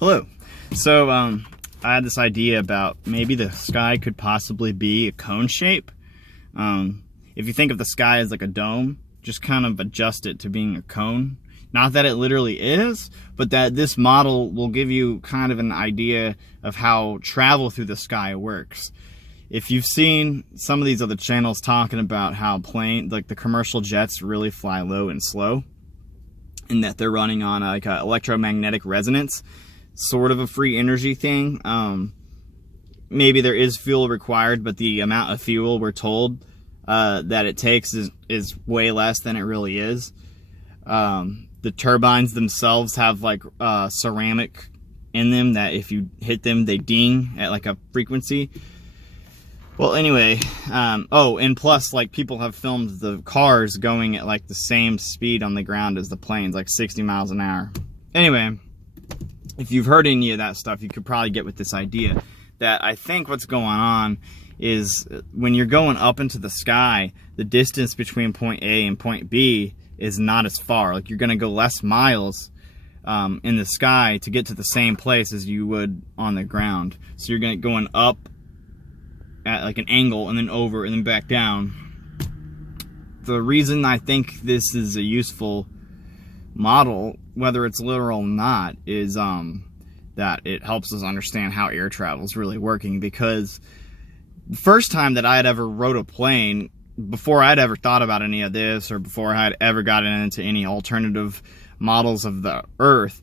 Hello. So I had this idea about maybe the sky could possibly be a cone shape. If you think of the sky as like a dome, just kind of adjust it to being a cone. Not that it literally is, but that this model will give you kind of an idea of how travel through the sky works. If you've seen some of these other channels talking about how like the commercial jets really fly low and slow, and that they're running on like a electromagnetic resonance, sort of a free energy thing. Maybe there is fuel required, but the amount of fuel we're told that it takes is way less than it really is. The turbines themselves have like ceramic in them that if you hit them, they ding at like a frequency. Well, anyway, oh, and plus, like, people have filmed the cars going at like the same speed on the ground as the planes, like 60 miles an hour. Anyway, if you've heard any of that stuff, you could probably get with this idea that I think what's going on is when you're going up into the sky, the distance between point A and point B is not as far. Like, you're going to go less miles in the sky to get to the same place as you would on the ground. So you're going up at like an angle and then over and then back down. The reason I think this is a useful model, whether it's literal or not, is that it helps us understand how air travel is really working. Because the first time that I had ever rode a plane, before I'd ever thought about any of this, or before I had ever gotten into any alternative models of the Earth,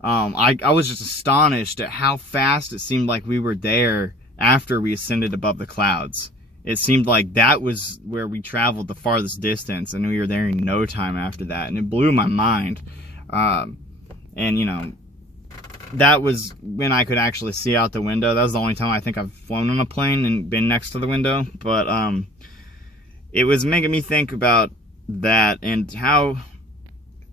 I was just astonished at how fast it seemed like we were there after we ascended above the clouds. It seemed like that was where we traveled the farthest distance, and we were there in no time after that, and it blew my mind. And you know, that was when I could actually see out the window. That was the only time I think I've flown on a plane and been next to the window. But it was making me think about that and how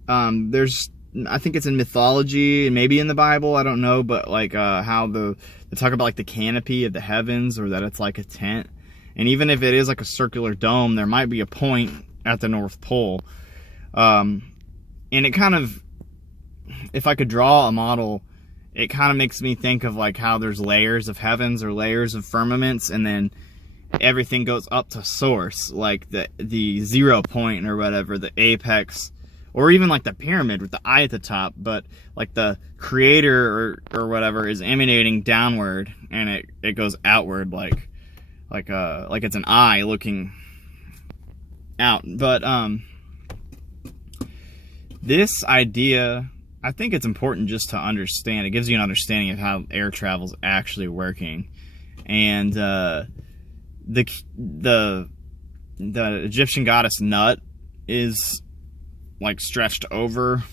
there's, I think it's in mythology and maybe in the Bible, I don't know, but like how they talk about like the canopy of the heavens, or that it's like a tent. And even if it is like a circular dome, there might be a point at the North Pole. And it kind of, if I could draw a model, it kind of makes me think of like how there's layers of heavens or layers of firmaments, and then everything goes up to source, like the 0 point or whatever, the apex, or even like the pyramid with the eye at the top, but like the creator or whatever is emanating downward, and it goes outward like it's an eye looking out. But this idea, I think it's important just to understand. It gives you an understanding of how air travel is actually working. And the Egyptian goddess Nut is like stretched over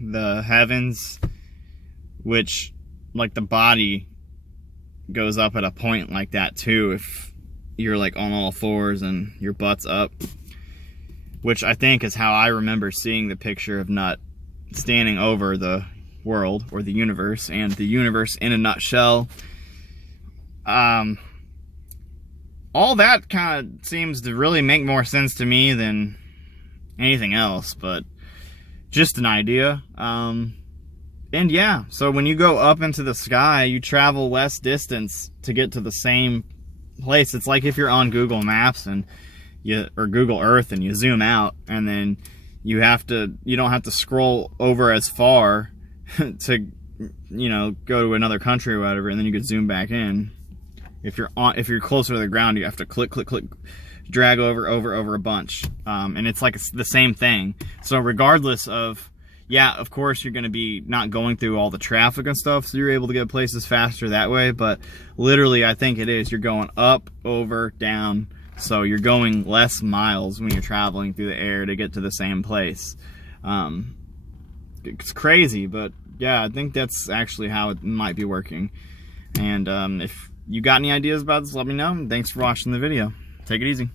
the heavens, which like the body goes up at a point like that too, if you're like on all fours and your butt's up, which I think is how I remember seeing the picture of Nut standing over the world or the universe, and the universe in a nutshell. All that kind of seems to really make more sense to me than anything else, but just an idea. And yeah, so when you go up into the sky, you travel less distance to get to the same place. It's like if you're on Google Maps or Google Earth, and you zoom out, and then you don't have to scroll over as far to, you know, go to another country or whatever, and then you could zoom back in. If you're closer to the ground, you have to click, drag over a bunch. And it's like the same thing. So regardless of, yeah, of course you're going to be not going through all the traffic and stuff, so you're able to get places faster that way. But literally, I think it is, you're going up, over, down. So you're going less miles when you're traveling through the air to get to the same place. It's crazy, but yeah, I think that's actually how it might be working. And if you got any ideas about this, let me know. Thanks for watching the video. Take it easy.